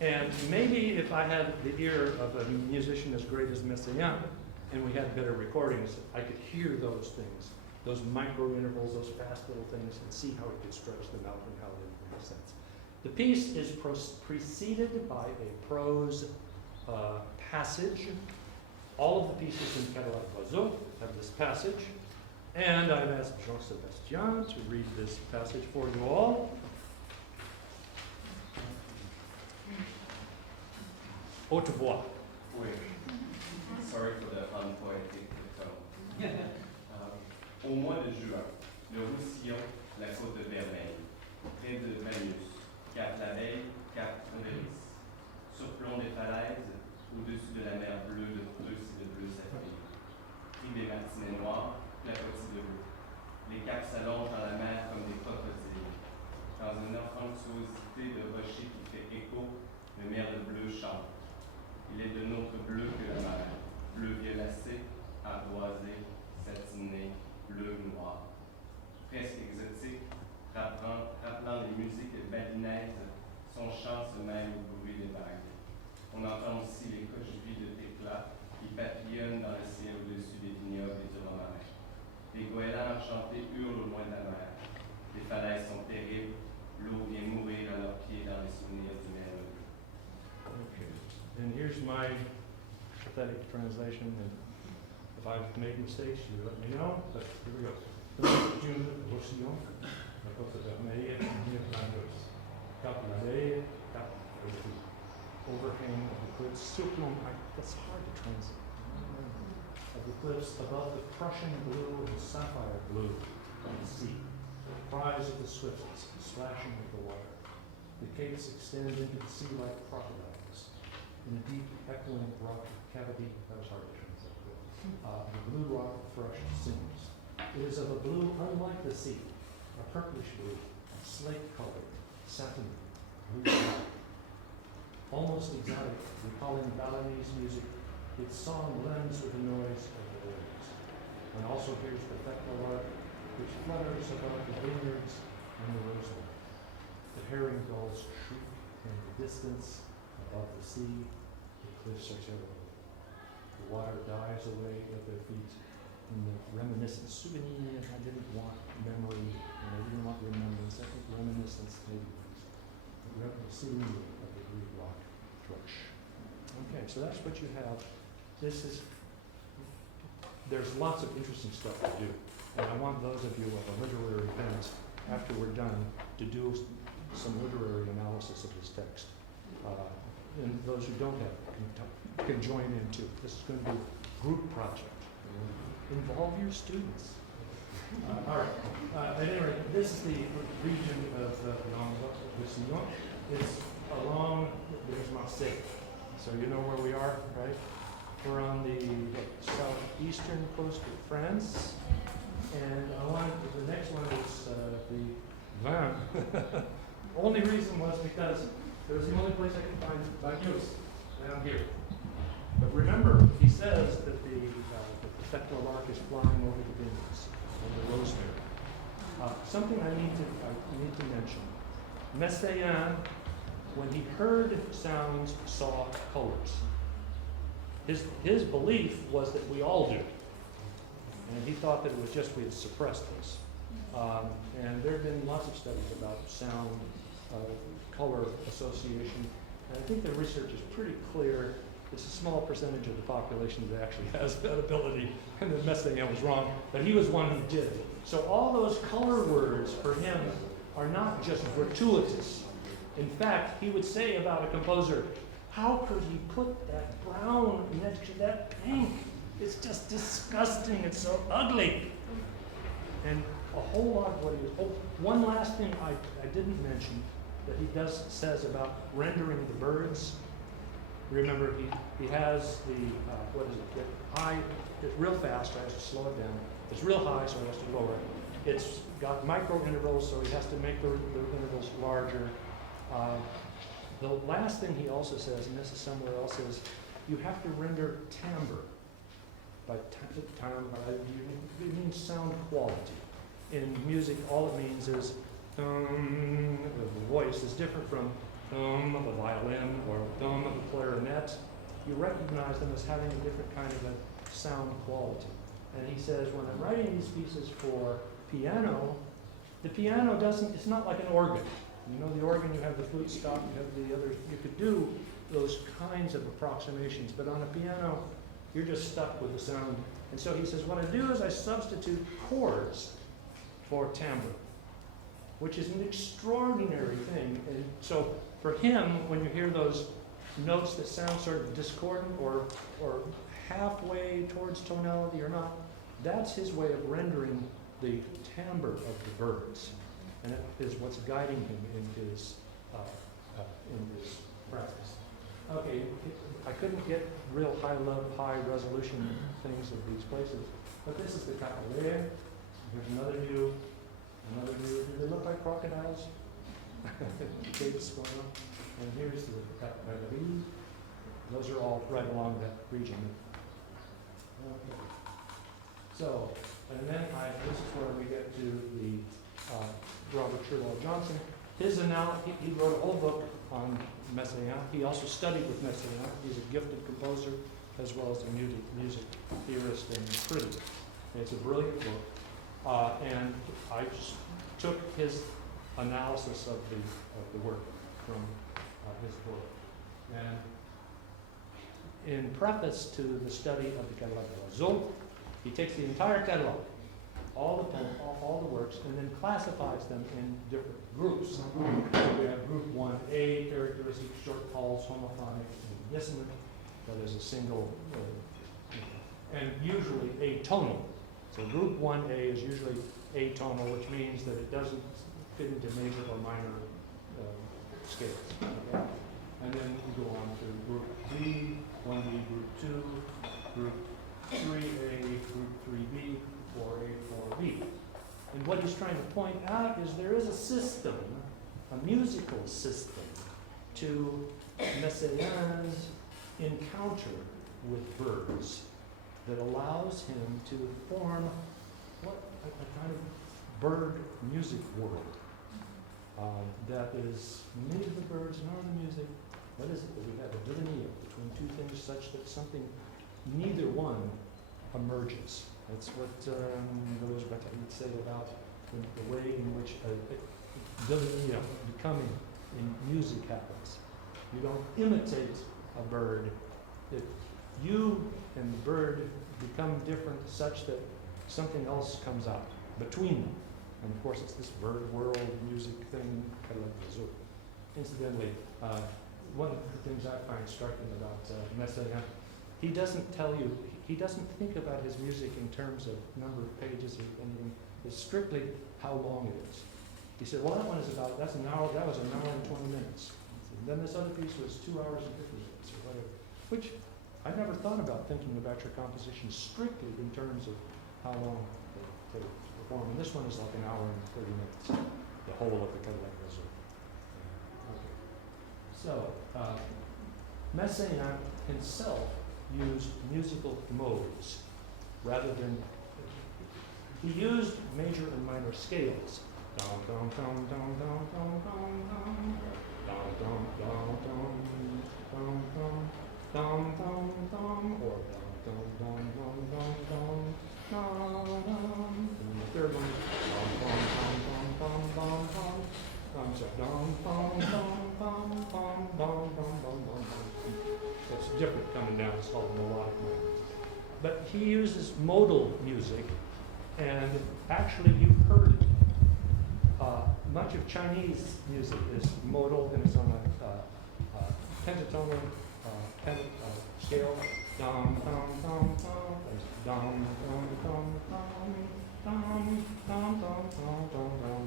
And maybe if I had the ear of a musician as great as Messiaen, and we had better recordings, I could hear those things, those micro intervals, those fast little things, and see how he could stretch them out and how they make sense. The piece is preceded by a prose passage. All of the pieces in Catalogue Oiseau have this passage, and I've asked Jean-Sébastien to read this passage for you all. Haute voix. Oui. Sorry for the unpoetic tone. Au mois de juin, le Roussillon, la côte vermeille, près de Manus, Cap l'Abeille, Cap Condelis, surplomb des falaises, au-dessus de la mer bleue de Prusse et de bleu saphir. Prix des martinets noirs, clapotis de l'eau. Les caps s'allongent dans la mer comme des crocodiles. Dans une onctuosité de rochers qui fait écho, le merle bleu chante. Il est de notre bleu que la mer, bleu violacé, ardoisé, satiné, bleu noir. Presque exotique, rappelant les musiques balinaises, son chant se mêle au bruit des vagues. On entend aussi les cochevilles de Thécla qui papillonnent dans le ciel au-dessus des vignobles et du romarin. Les goélands enchantés hurlent au loin de la mer. Les falaises sont terribles, l'eau vient mourir à leurs pieds dans les souvenirs du merle. Okay. And here's my pathetic translation. And if I've made mistakes, you let me know. But here we go. June, Roussillon, la côte vermeille, Cap l'Abeille, Cap Condelis. Overhang of the cliffs, surplomb, that's hard to translate. Of the cliffs above the Prussian blue and sapphire blue of the sea. Cries of the swifts, splashing of the water. The capes extend into the sea like crocodiles. In a deep, echoing rock cavity, that was hard to translate. The blue rock thrush sings. It is of a blue unlike the sea, a purplish blue, slate-colored, satiny, blue black. Almost exotic, recalling Balinese music, its song blends with the noise of the waves. One also hears the Thekla lark, which flutters above the vineyards and the rosewood. The herring gulls shriek in the distance, above the sea, the cliffs are terrible. The water dies away at their feet in the reminiscent souvenir. I didn't want memory, and I didn't want remembrance. I think reminiscence maybe the souvenir of the blue rock thrush. Okay, so that's what you have. There's lots of interesting stuff to do. And I want those of you at a literary event, after we're done, to do some literary analysis of this text. And those who don't have can join in too. This is going to be a group project. Involve your students. All right. At any rate, this is the region of Languedoc-Roussillon. It's along, there's Marseille. So you know where we are, right? We're on the southeastern coast of France. And the next one is the vin. Only reason was because it was the only place I could find Bagnus down here. But remember, he says that the spectral lark is flying over the vineyards and the rosemary. Something I need to mention. Messiaen, when he heard sounds, saw colors. His belief was that we all do. And he thought that it was just we had suppressed this. And there have been lots of studies about sound, color association. And I think the research is pretty clear. It's a small percentage of the population that actually has that ability. And that Messiaen was wrong, but he was one who did. So all those color words for him are not just gratuitous. In fact, he would say about a composer, how could he put that brown next to that pink? It's just disgusting. It's so ugly. And a whole lot of what he was. Oh, one last thing I didn't mention that he says about rendering the birds. Remember, he has the, high, it's real fast, so he has to slow it down. It's real high, so he has to lower it. It's got micro intervals, so he has to make the intervals larger. The last thing he also says, and this is somewhere else, is you have to render timbre. By timbre, it means sound quality. In music, all it means is the voice is different from of a violin or of a clarinet. You recognize them as having a different kind of a sound quality. And he says, when I'm writing these pieces for piano, the piano it's not like an organ. You know, the organ, you have the flute stop, you have the other, you could do those kinds of approximations, but on a piano, you're just stuck with the sound. And so he says, what I do is I substitute chords for timbre, which is an extraordinary thing. And so for him, when you hear those notes that sound sort of discordant or halfway towards tonality or not, that's his way of rendering the timbre of the birds. And it is what's guiding him in his practice. Okay, I couldn't get real high resolution things of these places, but this is the Capelé. Here's another view. Do they look like crocodiles? Capes going on. And here's the Capelé. Those are all right along that region. Okay. So, and then this is where we get to the Robert Sherlock Johnson. His analysis, he wrote a whole book on Messiaen. He also studied with Messiaen. He's a gifted composer as well as a music theorist and critic. It's a brilliant book. And I just took his analysis of the work from his book. And in preface to the study of the Catalogue de l'Oiseau, he takes the entire catalog, all the works, and then classifies them in different groups. So we have group 1A, characteristic, short calls, homophonic, and dissonant. That is a single, and usually atonal. So group 1A is usually atonal, which means that it doesn't fit into major or minor scales. Okay? And then we go on to group B, 1B, group 2, group 3A, group 3B, 4A, 4B. And what he's trying to point out is there is a system, a musical system, to Messiaen's encounter with birds that allows him to form a kind of bird music world that is neither the birds nor the music. What is it that we have a delineation between two things such that neither one emerges? That's what Deleuze would say about the way in which becoming in music happens. You don't imitate a bird. If you and the bird become different such that something else comes out between them. And of course, it's this bird world music thing, kind of like the zoo. Incidentally, one of the things I find striking about Messiaen, he doesn't think about his music in terms of number of pages or anything. It's strictly how long it is. He said, well, that was an hour and 20 minutes. And then this other piece was 2 hours and 50 minutes or whatever. Which I never thought about thinking about your composition strictly in terms of how long they perform. And this one is like an hour and 30 minutes, the whole of the Cadillac Reserve. So, Messiaen himself used musical modes rather than, he used major and minor scales. Dum dum dum dum dum dum dum dum dum dum dum dum dum dum dum or dum dum dum dum dum dum dum. And the third one, dum dum dum dum dum dum. I'm sorry, dum dum dum dum dum dum dum dum dum. That's different coming down. It's called melodic mode. But he uses modal music, and actually you've heard it. Much of Chinese music is modal and it's on a pentatonal scale. Dum dum dum dum. There's dum dum dum dum dum dum dum dum dum dum.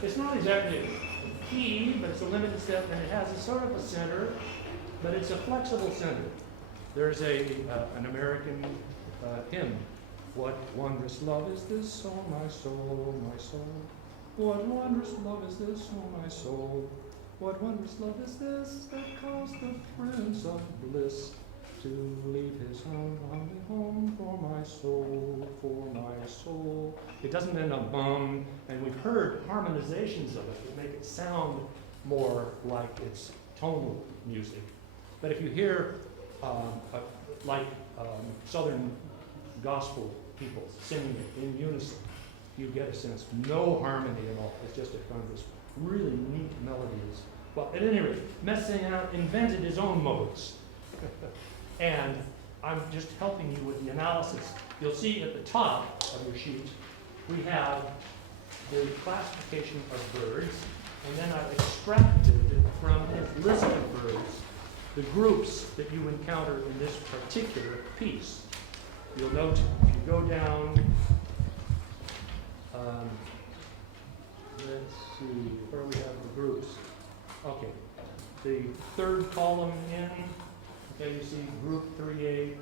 It's not exactly a key, but it's a limited step, and it has a sort of a center, but it's a flexible center. There's an American hymn. What wondrous love is this, oh my soul, my soul? What wondrous love is this, oh my soul? What wondrous love is this that caused the Prince of Bliss to leave his own lonely home for my soul, for my soul. It doesn't end on bum, and we've heard harmonizations of it that make it sound more like it's tonal music. But if you hear Southern gospel people singing it in unison, you get a sense, no harmony at all. It's just a kind of this really neat melodies. Well, at any rate, Messiaen invented his own modes. And I'm just helping you with the analysis. You'll see at the top of your sheet, we have the classification of birds, and then I've extracted from his list of birds the groups that you encounter in this particular piece. You'll note if you go down, let's see, where we have the groups. Okay, the third column in, okay, you see group 3A,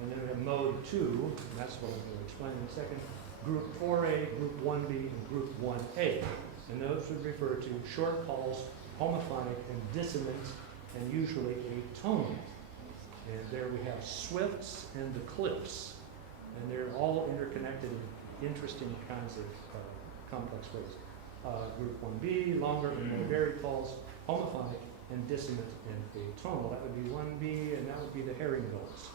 and then we have mode 2, and that's what I'm going to explain in a second. Group 4A, group 1B, and group 1A. And those would refer to short calls, homophonic and dissonant, and usually atonal. And there we have swifts and the cliffs. And they're all interconnected in interesting kinds of complex ways. Group 1B, longer and more varied calls, homophonic and dissonant and atonal. That would be 1B, and that would be the herringbells.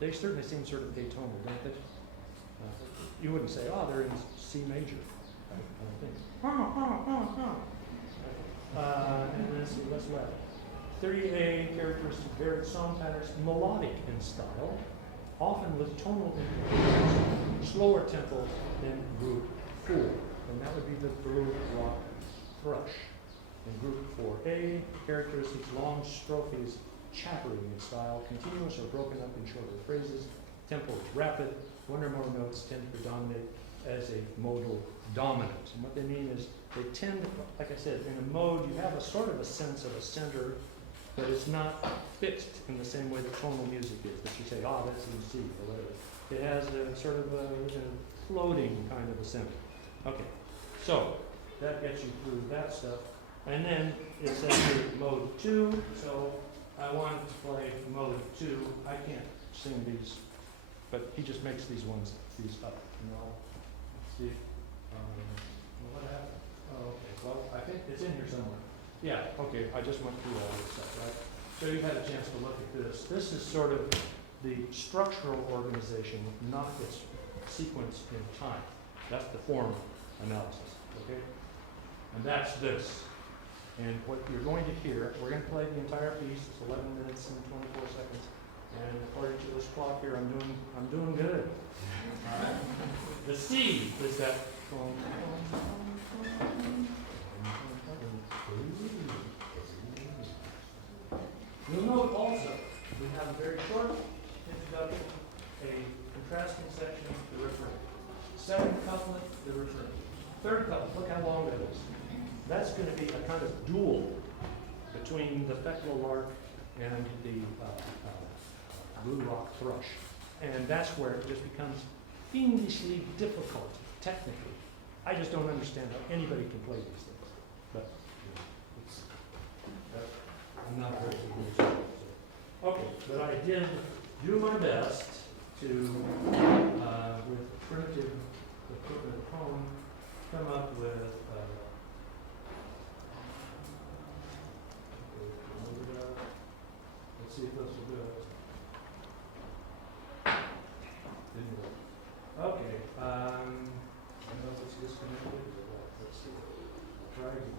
They certainly seem sort of atonal, don't they? You wouldn't say, oh, they're in C major. I don't think. And then let's see, what's left? 30A, characteristic varied song patterns, melodic in style, often with tonal implications, slower tempo than group 4. And that would be the blue rock thrush. In group 4A, characteristics long strophes, chattering in style, continuous or broken up in shorter phrases, tempo is rapid, one or more notes tend to predominate as a modal dominant. And what they mean is they tend, like I said, in a mode you have a sort of a sense of a center, but it's not fixed in the same way that tonal music is, that you say, ah, that's in C, or whatever. It has a sort of a floating kind of a center. Okay, so that gets you through that stuff. And then it says here mode 2, so I wanted to play mode 2. I can't sing these, but he just makes these up, you know. Let's see, what happened? Oh, okay, well, I think it's in here somewhere. Yeah, okay, I just went through all this stuff, right? So you've had a chance to look at this. This is sort of the structural organization, not its sequence in time. That's the form analysis, okay? And that's this. And what you're going to hear, we're going to play the entire piece. It's 11 minutes and 24 seconds. And according to this clock here, I'm doing good. All right. The C is that. You'll note also we have a very short introduction, a contrasting section, the refrain. Second couplet, the refrain. Third couplet, look how long that is. That's going to be a kind of dual between the feckled lark and the blue rock thrush. And that's where it just becomes fiendishly difficult, technically. I just don't understand how anybody can play these things. But, I'm not a very good musician. So. Okay, but I did do my best to, with primitive equipment at home, come up with let's see if this will do it. Didn't work. Okay, I know it's disconnected, but let's see. I'll try again.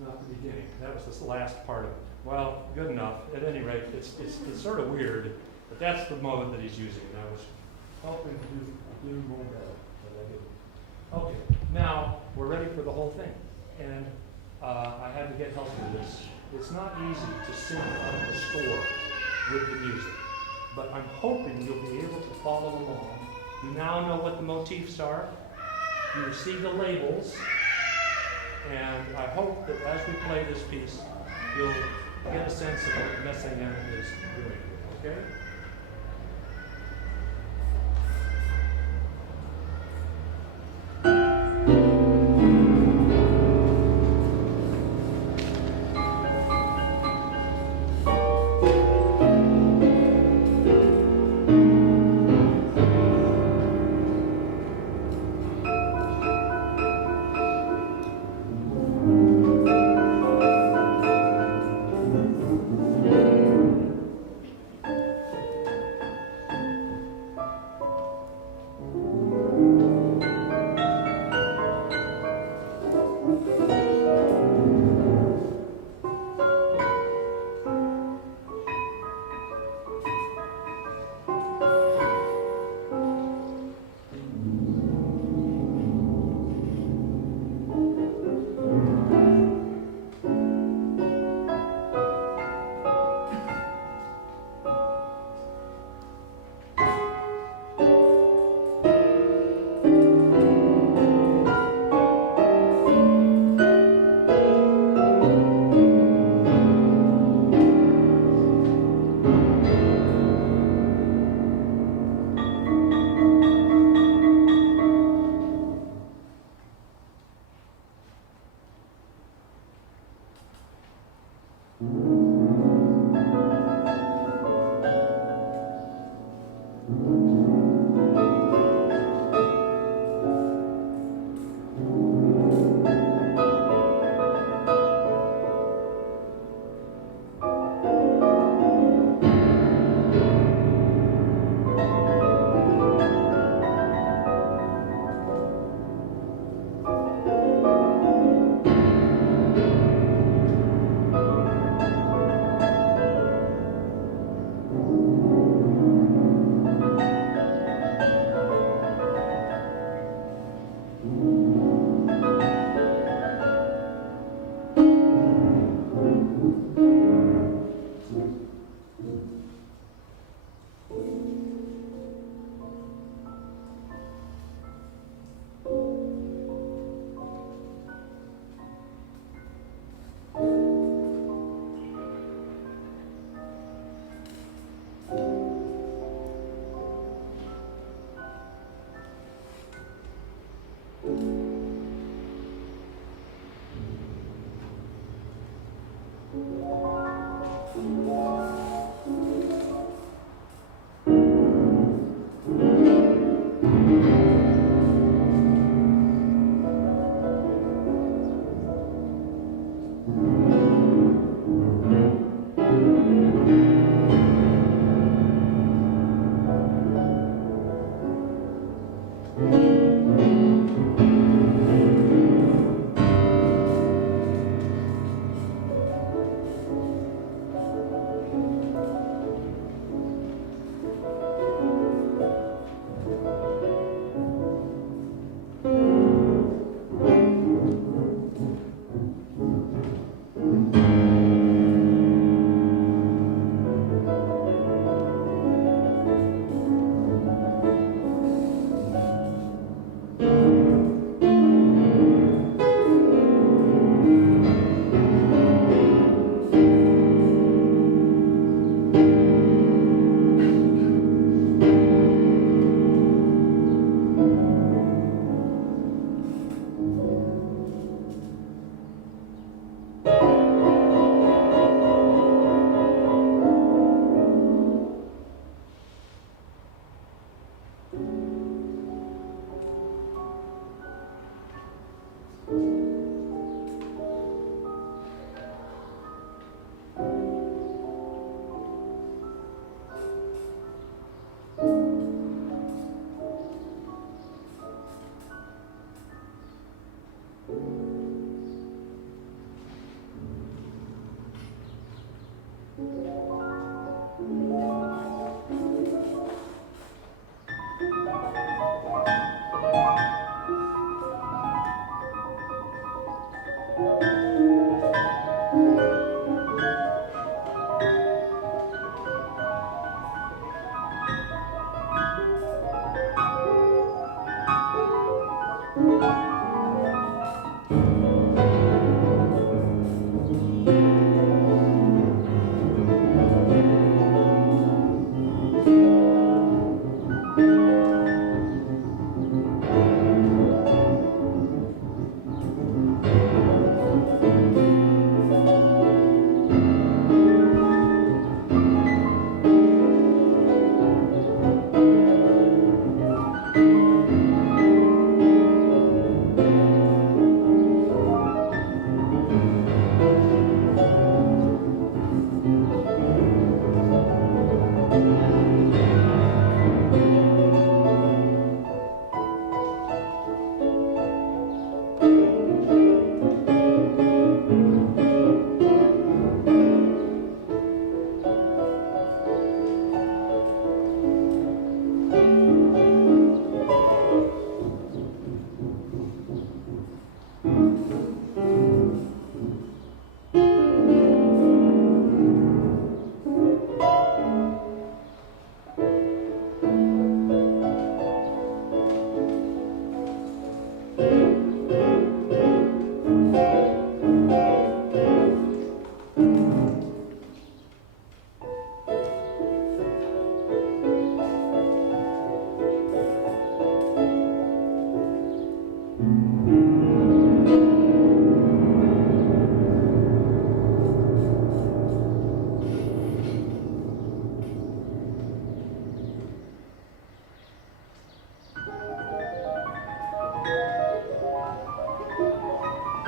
Not the beginning. That was the last part of it. Well, good enough. At any rate, it's sort of weird, but that's the mode that he's using. And I was hoping to do more better, but I didn't. Okay, now we're ready for the whole thing. And I had to get help with this. It's not easy to sync up the score with the music, but I'm hoping you'll be able to follow along. You now know what the motifs are. You see the labels. And I hope that as we play this piece, you'll get a sense of what Messiaen is doing, okay?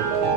Thank you.